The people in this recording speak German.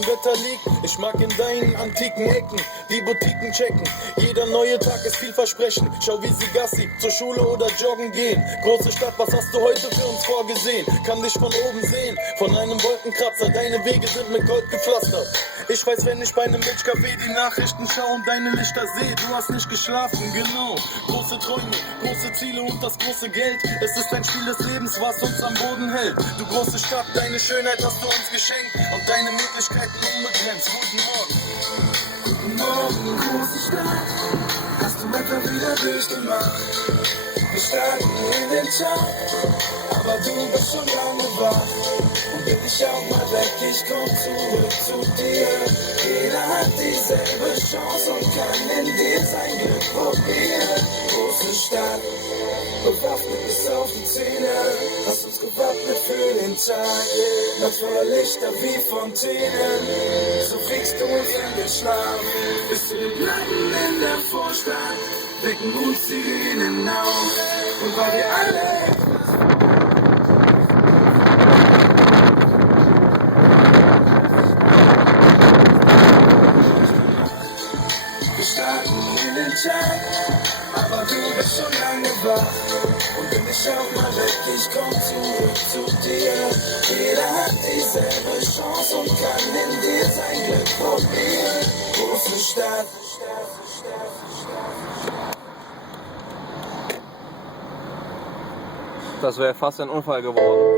am Wetter liegt. Ich mag in deinen antiken Ecken die Boutiquen checken. Jeder neue Tag ist vielversprechend. Schau, wie sie Gassi zur Schule oder joggen gehen. Große Stadt, was hast du heute für uns vorgesehen? Kann dich von oben sehen, von einem Wolkenkratzer. Deine Wege sind mit Gold gepflastert. Ich weiß, wenn ich bei einem Milchcafé die Nachrichten schaue und deine Lichter sehe, du hast nicht geschlafen, genau. Große Träume, große Ziele und das große Geld. Es ist ein Spiel des Lebens, was uns am Boden hält. Du große Stadt, deine Schönheit hast du uns geschenkt und deine Möglichkeiten unbegrenzt. Guten Morgen. Guten Morgen, große Stadt, hast du Wetter wieder durchgemacht. Wir starten in den Tag, aber du bist schon lange wach. Und bin ich auch mal weg, ich komm zurück zu dir. Jeder hat dieselbe Chance und kann in dir sein Glück probieren. Große Stadt, bewaffnet bis auf die Zähne, hast uns gewappnet für den Tag. Nachts voller Lichter wie Fontänen, so kriegst du uns in den Schlaf. Bis zu den Platten in der Vorstadt, wecken uns die Sirenen auf. Und weil wir alle wir starten in den Tag, aber du bist schon lange wach. Und bin ich auch mal weg, ich komm zurück zu dir. Jeder hat dieselbe Chance und kann in dir sein Glück probieren. Große Stadt. Das wäre fast ein Unfall geworden.